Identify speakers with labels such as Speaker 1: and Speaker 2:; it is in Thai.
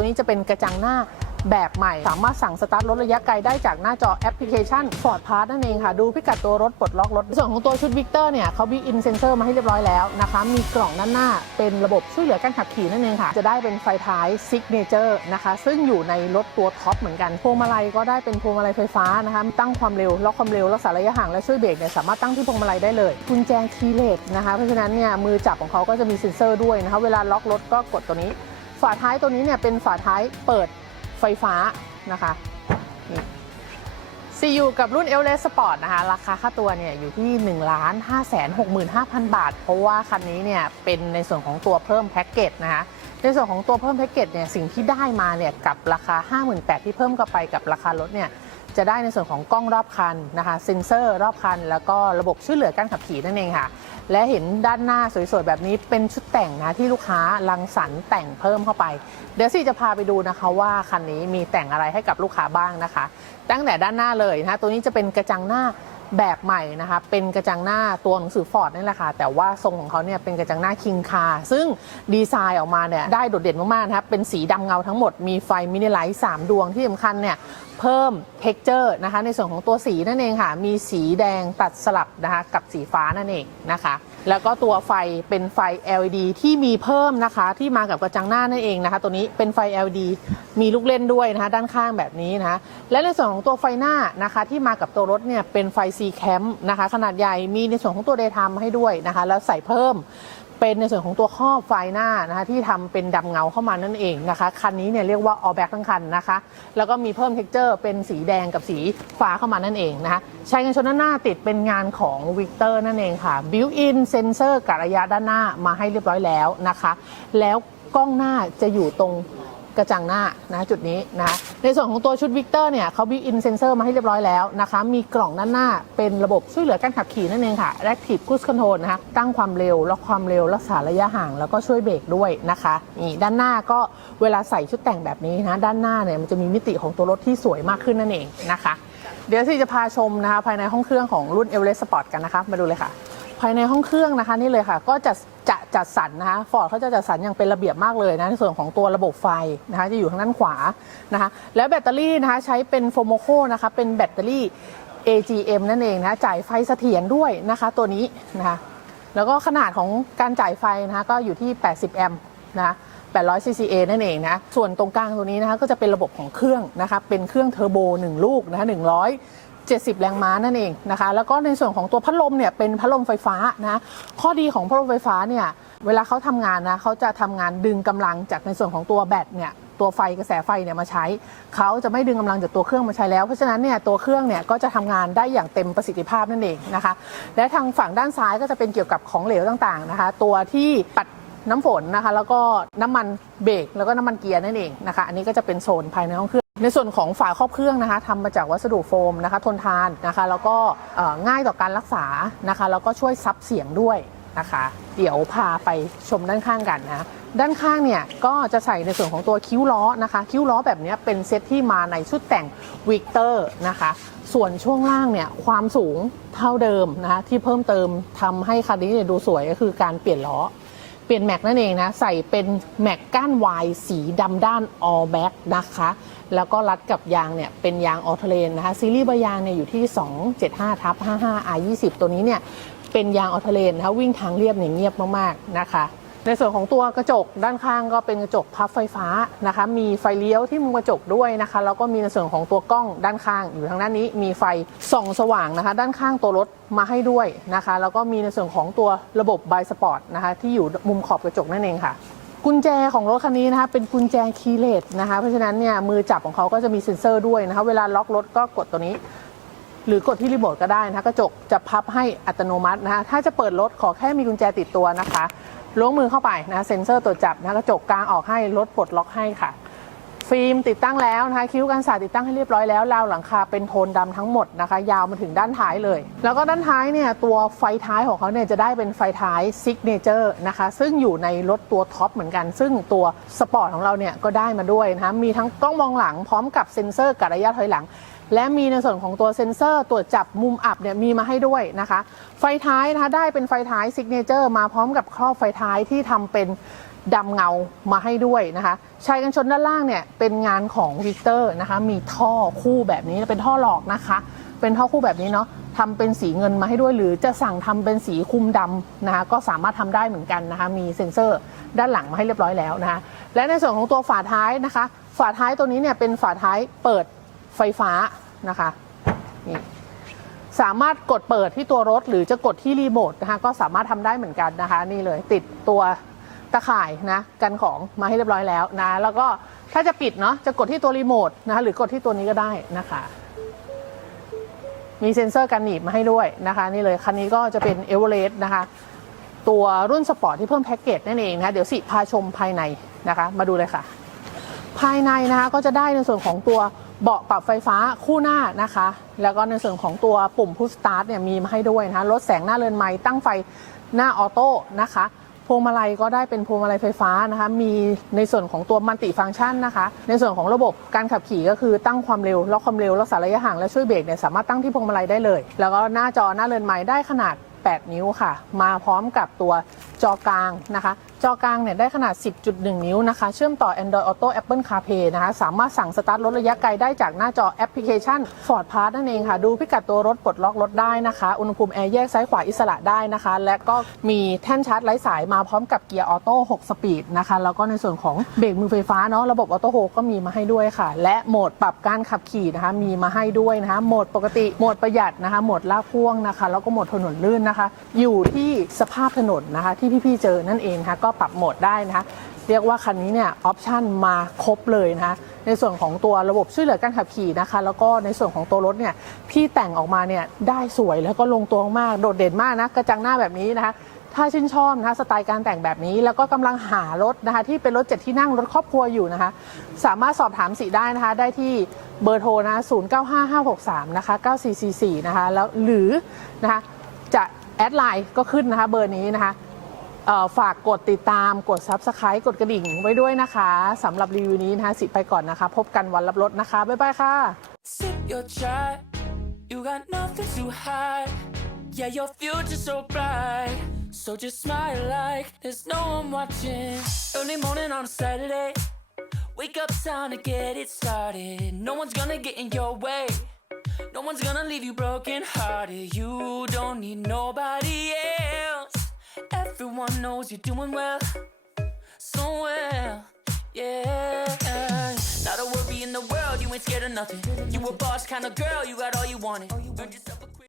Speaker 1: ตัวนี้จะเป็นกระจังหน้าแบบใหม่ สามารถสั่งสตาร์ทรถระยะไกลได้จากหน้าจอแอปพลิเคชัน Ford Pass นั่นเองค่ะ ดูพิกัดตัวรถปลดล็อกรถ ส่วนของตัวชุดวิกเตอร์เนี่ยเขาบิ๊กอินเซนเซอร์มาให้เรียบร้อยแล้วนะคะ มีกล่องด้านหน้าเป็นระบบช่วยเหลือการขับขี่นั่นเองค่ะ จะได้เป็นไฟท้าย Signature นะคะ ซึ่งอยู่ในรถตัวท็อปเหมือนกัน พวงมาลัยก็ได้เป็นพวงมาลัยไฟฟ้านะคะ ตั้งความเร็ว ล็อกความเร็ว รักษาระยะห่าง และช่วยเบรกเนี่ยสามารถตั้งที่พวงมาลัยได้เลย กุญแจคีย์เลสนะคะ เพราะฉะนั้นเนี่ยมือจับของเขาก็จะมีเซ็นเซอร์ด้วยนะคะ เวลาล็อกรถก็กดตัวนี้ ฝาท้ายตัวนี้เนี่ยเป็นฝาท้ายเปิดไฟฟ้านะคะนี่ CU กับรุ่น e l e s Sport นะคะ ราคาค่าตัวเนี่ยอยู่ที่ 1 5 6 5 0 0 0 บาท เพราะว่าคันนี้เนี่ยเป็นในส่วนของตัวเพิ่มแพ็กเกจนะคะในส่วนของตัวเพิ่มแพ็กเกจเนี่ยสิ่งที่ได้มาเนี่ยกับราคา 58,000ที่เพิ่มเข้าไปกับราคารถเนี่ย จะได้ในส่วนของกล้องรอบคันนะคะเซ็นเซอร์รอบคัน แล้วก็ระบบช่วยเหลือการขับขี่นั่นเองค่ะ และเห็นด้านหน้าสวยๆ แบบนี้เป็นชุดแต่งนะที่ลูกค้ารังสรรค์แต่งเพิ่มเข้าไป เดี๋ยวสี่จะพาไปดูนะคะว่าคันนี้มีแต่งอะไรให้กับลูกค้าบ้างนะคะ ตั้งแต่ด้านหน้าเลยนะะตัวนี้จะเป็นกระจังหน้า แบบใหม่นะคะ เป็นกระจังหน้าตัวหนังสือฟอร์ดนี่แหละค่ะ แต่ว่าทรงของเขาเนี่ยเป็นกระจังหน้าคิงคา ซึ่งดีไซน์ออกมาเนี่ยได้โดดเด่นมากๆนะครับ เป็นสีดำเงาทั้งหมด มีไฟมินิไลท์ 3 ดวงที่สำคัญเนี่ยเพิ่มเท็กเจอร์นะคะ ในส่วนของตัวสีนั่นเองค่ะ มีสีแดงตัดสลับนะคะกับสีฟ้านั่นเองนะคะ แล้วก็ตัวไฟเป็นไฟ LED ที่มีเพิ่มนะคะ ที่มากับกระจังหน้านั่นเองนะคะ ตัวนี้เป็นไฟ LED มีลูกเล่นด้วยนะคะด้านข้างแบบนี้นะคะและในส่วนของตัวไฟหน้านะคะที่มากับตัวรถเนี่ยเป็นไฟ C Cam นะคะขนาดใหญ่มีในส่วนของตัว Daytime ให้ด้วยนะคะแล้วใส่เพิ่ม เป็นในส่วนของตัวครอบไฟหน้านะคะที่ทำเป็นดำเงาเข้ามานั่นเองนะคะ คันนี้เนี่ยเรียกว่า all black ทั้งคันนะคะ แล้วก็มีเพิ่มเท็กเจอร์เป็นสีแดงกับสีฟ้าเข้ามานั่นเองนะคะใช้กันชนด้านหน้าติดเป็นงานของวิกเตอร์นั่นเองค่ะ built in sensor กะระยะด้านหน้ามาให้เรียบร้อยแล้วนะคะ แล้วกล้องหน้าจะอยู่ตรง กระจังหน้านะจุดนี้นะคะในส่วนของตัวชุดวิกเตอร์เนี่ยเขาบิ๊กอินเซนเซอร์มาให้เรียบร้อยแล้วนะคะมีกล่องด้านหน้าเป็นระบบช่วยเหลือการขับขี่นั่นเองค่ะ Active Cruise Control นะคะตั้งความเร็วล็อกความเร็วรักษาระยะห่างแล้วก็ช่วยเบรกด้วยนะคะนี่ด้านหน้าก็เวลาใส่ชุดแต่งแบบนี้นะด้านหน้าเนี่ยมันจะมีมิติของตัวรถที่สวยมากขึ้นนั่นเองนะคะ เดี๋ยวที่จะพาชมนะคะภายในห้องเครื่องของรุ่น e v e r e s t Sport กันนะคะมาดูเลยค่ะ ภายในห้องเครื่องนะคะนี่เลยค่ะ ก็จะจะจัดสรรนะคะฟอร์ดเขาจะจัดสรรอย่างเป็นระเบียบมากเลยนะในส่วนของตัวระบบไฟนะคะจะอยู่ทางด้านขวานะคะแล้วแบตเตอรี่นะคะใช้เป็นโฟโมโคนะคะเป็นแบตเตอรี่ AGM นั่นเองนะะจ่ายไฟเสถียรด้วยนะคะตัวนี้นะคะแล้วก็ขนาดของการจ่ายไฟนะคะก็อยู่ที่ 80 แอมป์นะคะ800 CCA นั่นเองนะ ส่วนตรงกลางตัวนี้นะคะก็จะเป็นระบบของเครื่องนะคะ เป็นเครื่องเทอร์โบ 1 ลูกนะคะ 70 แรงม้านั่นเองนะคะ แล้วก็ในส่วนของตัวพัดลมเนี่ยเป็นพัดลมไฟฟ้านะข้อดีของพัดลมไฟฟ้าเนี่ยเวลาเขาทำงานนะเขาจะทำงานดึงกำลังจากในส่วนของตัวแบตเนี่ยตัวไฟกระแสไฟเนี่ยมาใช้ เขาจะไม่ดึงกำลังจากตัวเครื่องมาใช้แล้ว เพราะฉะนั้นเนี่ยตัวเครื่องเนี่ยก็จะทำงานได้อย่างเต็มประสิทธิภาพนั่นเองนะคะ และทางฝั่งด้านซ้ายก็จะเป็นเกี่ยวกับของเหลวต่างๆนะคะ ตัวที่ปัดน้ำฝนนะคะ แล้วก็น้ำมันเบรกแล้วก็น้ำมันเกียร์นั่นเองนะคะ อันนี้ก็จะเป็นโซนภายในห้องเครื่อง ในส่วนของฝาครอบเครื่องนะคะทำมาจากวัสดุโฟมนะคะ ทนทานนะคะ แล้วก็ง่ายต่อการรักษานะคะ แล้วก็ช่วยซับเสียงด้วยนะคะ เดี๋ยวพาไปชมด้านข้างกันนะด้านข้างเนี่ยก็จะใส่ในส่วนของตัวคิ้วล้อนะคะ คิ้วล้อแบบนี้เป็นเซตที่มาในชุดแต่งวิกเตอร์นะคะ ส่วนช่วงล่างเนี่ยความสูงเท่าเดิมนะคะที่เพิ่มเติมทำให้คันนี้เนี่ยดูสวยก็คือการเปลี่ยนล้อ ปลี่ยนแม็กนั่นเองนะ ใส่เป็นแม็กก้านวายสีดำด้าน all black นะคะ แล้วก็รัดกับยางเนี่ยเป็นยางออทเทเลนนะคะ ซีรีส์ใบยางเนี่ยอยู่ที่ 275ทับ55 R 20 ตัวนี้เนี่ยเป็นยางออทเทเลนนะคะวิ่งทางเรียบเนี่ยเงียบมากๆนะคะ ในส่วนของตัวกระจกด้านข้างก็เป็นกระจกพับไฟฟ้านะคะ มีไฟเลี้ยวที่มุมกระจกด้วยนะคะแล้วก็มีในส่วนของตัวกล้องด้านข้างอยู่ทางด้านนี้ มีไฟส่องสว่างนะคะ ด้านข้างตัวรถมาให้ด้วยนะคะ แล้วก็มีในส่วนของตัวระบบบายสปอร์ตนะคะที่อยู่มุมขอบกระจกนั่นเองค่ะกุญแจของรถคันนี้นะคะเป็นกุญแจคีย์เลสนะคะ เพราะฉะนั้นเนี่ยมือจับของเขาก็จะมีเซ็นเซอร์ด้วยนะคะ เวลาล็อกรถก็กดตัวนี้ หรือกดที่รีโมทก็ได้นะคะกระจกจะพับให้อัตโนมัตินะคะถ้าจะเปิดรถขอแค่มีกุญแจติดตัวนะคะ ล้วงมือเข้าไปนะเซ็นเซอร์ตรวจจับนะกระจกกลางออกให้รถปลดล็อกให้ค่ะ ฟิล์มติดตั้งแล้วนะคะคิ้วกันสาดติดตั้งให้เรียบร้อยแล้วราวหลังคาเป็นโทนดำทั้งหมดนะคะ ยาวมาถึงด้านท้ายเลย แล้วก็ด้านท้ายเนี่ยตัวไฟท้ายของเขาเนี่ยจะได้เป็นไฟท้ายซิกเนเจอร์นะคะซึ่งอยู่ในรถตัวท็อปเหมือนกัน ซึ่งตัวสปอร์ตของเราเนี่ยก็ได้มาด้วยนะคะมีทั้งกล้องมองหลังพร้อมกับเซ็นเซอร์กะระยะถอยหลัง และมีในส่วนของตัวเซ็นเซอร์ตรวจจับมุมอับเนี่ยมีมาให้ด้วยนะคะ ไฟท้ายนะคะได้เป็นไฟท้ายซิกเนเจอร์มาพร้อมกับครอบไฟท้ายที่ทำเป็นดำเงามาให้ด้วยนะคะชายกันชนด้านล่างเนี่ยเป็นงานของวิกเตอร์นะคะ มีท่อคู่แบบนี้เป็นท่อหลอกนะคะ เป็นท่อคู่แบบนี้เนาะทำเป็นสีเงินมาให้ด้วย หรือจะสั่งทำเป็นสีคุมดำนะคะ ก็สามารถทำได้เหมือนกันนะคะ มีเซ็นเซอร์ด้านหลังมาให้เรียบร้อยแล้วนะคะ และในส่วนของตัวฝาท้ายนะคะ ฝาท้ายตัวนี้เนี่ยเป็นฝาท้ายเปิด ไฟฟ้านะคะนี่สามารถกดเปิดที่ตัวรถหรือจะกดที่รีโมทนะคะก็สามารถทำได้เหมือนกันนะคะ นี่เลยติดตัวตะข่ายนะกันของมาให้เรียบร้อยแล้วนะแล้วก็ถ้าจะปิดเนาะจะกดที่ตัวรีโมทนะคะหรือกดที่ตัวนี้ก็ได้นะคะ มีเซ็นเซอร์กันหนีบมาให้ด้วยนะคะ นี่เลยคันนี้ก็จะเป็นเอเวอเรสต์นะคะตัวรุ่นสปอร์ตที่เพิ่มแพ็กเกจนั่นเองนะะเดี๋ยวสิพาชมภายในนะคะ มาดูเลยค่ะ ภายในนะคะก็จะได้ในส่วนของตัว เบาะปรับไฟฟ้าคู่หน้านะคะ แล้วก็ในส่วนของตัวปุ่มพุชสตาร์ทเนี่ยมีมาให้ด้วยนะคะลดแสงหน้าเรือนไม้ตั้งไฟหน้าออโต้นะคะพวงมาลัยก็ได้เป็นพวงมาลัยไฟฟ้านะคะ มีในส่วนของตัวมัลติฟังก์ชันนะคะ ในส่วนของระบบการขับขี่ก็คือตั้งความเร็ว ล็อกความเร็วรักษาระยะห่าง และช่วยเบรกเนี่ยสามารถตั้งที่พวงมาลัยได้เลย แล้วก็หน้าจอหน้าเรือนไม้ได้ขนาด 8 นิ้วค่ะ มาพร้อมกับตัวจอกลางนะคะ จอกลางเนี่ยได้ขนาด 10.1 นิ้วนะคะ เชื่อมต่อ Android Auto Apple CarPlay นะคะ สามารถสั่งสตาร์ทรถระยะไกลได้จากหน้าจอแอปพลิเคชัน Ford Pass นั่นเองค่ะ ดูพิกัดตัวรถปลดล็อกรถได้นะคะ อุณหภูมิแอร์แยกซ้ายขวาอิสระได้นะคะ และก็มีแท่นชาร์จไร้สายมาพร้อมกับเกียร์ออโต้ 6 สปีดนะคะ แล้วก็ในส่วนของเบรกมือไฟฟ้าเนาะ ระบบออโต้โฮก็มีมาให้ด้วยค่ะ และโหมดปรับการขับขี่นะคะ มีมาให้ด้วยนะคะ โหมดปกติ โหมดประหยัดนะคะ โหมดลากพ่วงนะคะ แล้วก็โหมดถนนลื่นนะคะ อยู่ที่สภาพถนนนะคะที่พี่ๆเจอนั่นเองนะคะก็ปรับโหมดได้นะคะเรียกว่าคันนี้เนี่ยออปชันมาครบเลยนะคะในส่วนของตัวระบบช่วยเหลือการขับขี่นะคะ แล้วก็ในส่วนของตัวรถเนี่ยพี่แต่งออกมาเนี่ยได้สวยแล้วก็ลงตัวมากโดดเด่นมากนะกระจังหน้าแบบนี้นะคะถ้าชื่นชอบนะคะสไตล์การแต่งแบบนี้ แล้วก็กำลังหารถนะคะที่เป็นรถเจ็ดที่นั่งรถครอบครัวอยู่นะคะ สามารถสอบถามสีได้นะคะได้ที่เบอร์โทรนะ095563นะคะ9444นะคะแล้วหรือนะคะจะแอดไลน์ก็ขึ้นนะคะเบอร์นี้นะคะ ฝากกดติดตามกด Subscribe กดกระดิ่งไว้ด้วยนะคะสำหรับรีวิวนี้นะคะสิไปก่อนนะคะ พบกันวันรับรถนะคะ บ๊ายบายค่ะ
Speaker 2: Sip your chai. You got nothing to hide. Yeah, your future's so bright. So just smile like there's no one watching. Early morning on a Saturday. Wake up time to get it started. No one's gonna get in your way. No one's gonna leave you broken hearted. You don't need nobody else. Everyone knows you're doing well. So well, yeah. Not a worry in the world, you ain't scared of nothing. You a boss kind of girl, you got all you wanted. Yourself a